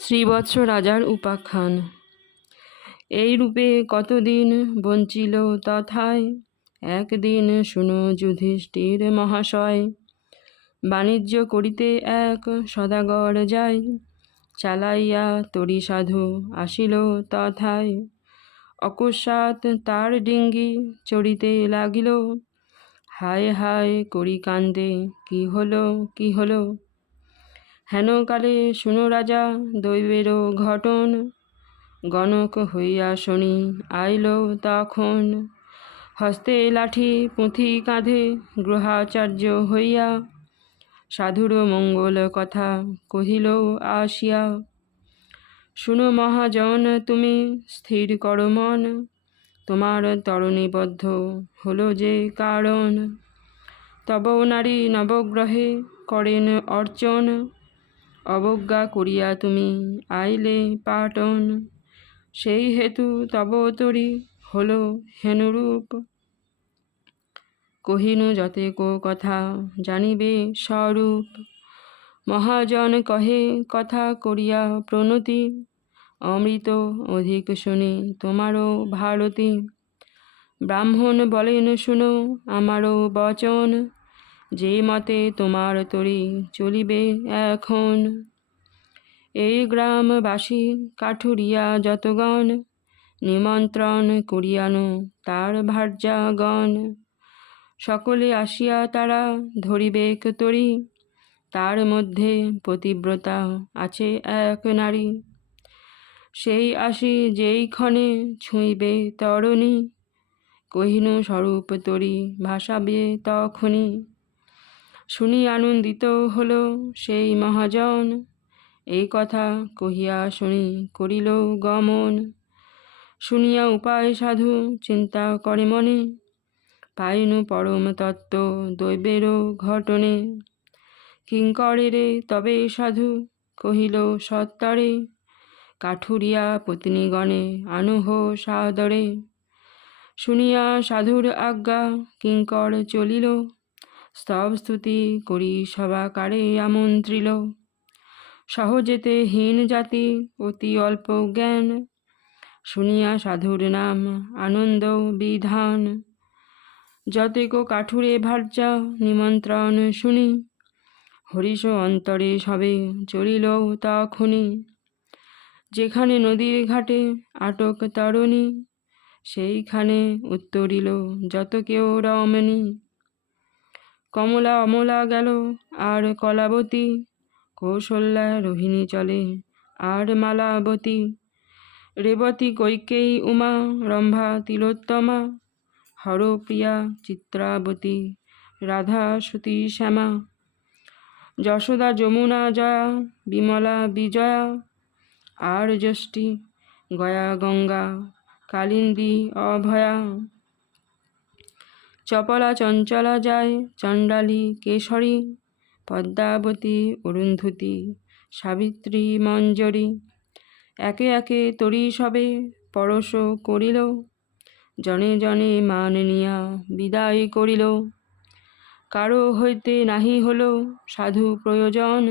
শ্রীবৎস রাজার উপাখ্যান। এই রূপে কতদিন বঞ্চিল তথায়, একদিন শুনো যুধিষ্ঠির মহাশয়। বাণিজ্য করিতে এক সদাগর যায়, চালাইয়া তরি সাধু আসিল তথায়। অকস্মাৎ তার ডিঙ্গি চড়িতে লাগিল, হায় হায় করি কান্দে কি হলো কি হলো। হেন কালে শুনো রাজা দৈবেরও ঘটন, গণক হইয়া শুনি আইল তখন। হস্তে লাঠি পুঁথি কাঁধে গ্রহাচার্য হইয়া, সাধুর মঙ্গল কথা কহিল আসিয়া। শুনো মহাজন তুমি স্থির করো মন, তোমার তরণীবদ্ধ হলো যে কারণ। তব নারী নবগ্রহে করেন অর্চন, অবজ্ঞা করিয়া তুমি আইলে পাটন। সেই হেতু তব তরি হলো হেনুরূপ, কহিনু যতেক কথা জানিবে স্বরূপ। মহাজন কহে কথা করিয়া প্রণতি, অমৃত অধিক শুনি তোমারও ভারতী। ব্রাহ্মণ বলেন শুনো আমারও বচন, যে মতে তোমার তরি চলিবে এখন। এই গ্রামবাসী কাঠুরিয়া যতগণ, নিমন্ত্রণ করিয়ানো তার ভার্যাগণ। সকলে আসিয়া তারা ধরিবেক তরি, তার মধ্যে পতিব্রতা আছে এক নারী। সেই আসি যেই ক্ষণে ছুঁইবে তরণী, কহিনু স্বরূপ তরি ভাসাবে তখনি। শুনি আনন্দিত হলো সেই মহাজন, এই কথা কহিয়া শুনি করিল গমন। শুনিয়া উপায় সাধু চিন্তা করে মনে, পাইনু পরম তত্ত্ব দৈবেরও ঘটনে। কিঙ্করেরে তবে সাধু কহিল সত্তরে, কাঠুরিয়া পত্নীগণে আনুহ সাদরে। শুনিয়া সাধুর আজ্ঞা কিঙ্কর চলিল, স্তব স্তুতি করি সভাকারে আমন্ত্রিল। সহজেতে হীন জাতি অতি অল্প জ্ঞান, শুনিয়া সাধুর নাম আনন্দ বিধান। যতেক কাঠুরে ভার্যা নিমন্ত্রণ শুনি, হরিষ অন্তরে সবে চলিল তখনি। যেখানে নদীর ঘাটে আটক তরণী, সেইখানে উত্তরিল যত কেউ রমণী। কমলা অমলা গেল আর কলাবতী, কৌশল্যা রোহিণী চলে আর মালাবতী। রেবতী কৈকেয়ী উমা রম্ভা তিলোত্তমা, হরপ্রিয়া চিত্রাবতী রাধা সতী শ্যামা। যশোদা যমুনা জয়া বিমলা বিজয়া, আর যষ্টি গয়া গঙ্গা কালিন্দী অভয়া। চপলা চঞ্চলা যায় চণ্ডালী কেশরী, পদ্মাবতী অরুন্ধতী সাবিত্রী মঞ্জরী। একে একে তরি সবে পরশ করিল, জনে জনে মান নিয়া বিদায় করিল। কারো হইতে নাহি হলো সাধু প্রয়োজন,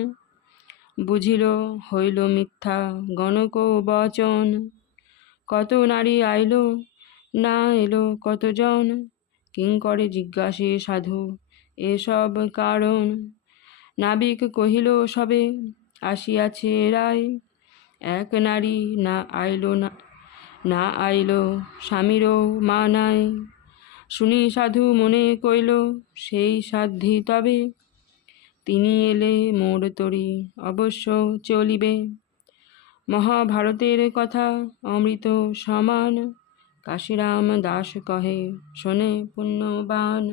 বুঝিল হইল মিথ্যা গণক বচন। কত নারী আইল না এলো কতজন, কিঙ্করে জিজ্ঞাসে সাধু এসব কারণ। নাবিক কহিল সবে আসিয়াছে রায়, এক নারী না আইল না আইল স্বামীরও মা নাই। শুনি সাধু মনে কইল সেই সাধ্যি তবে, তিনি এলে মোর তরি অবশ্য চলিবে। মহাভারতের কথা অমৃত সমান, কাশীরাম দাস কহে শোনে পুণ্যবান।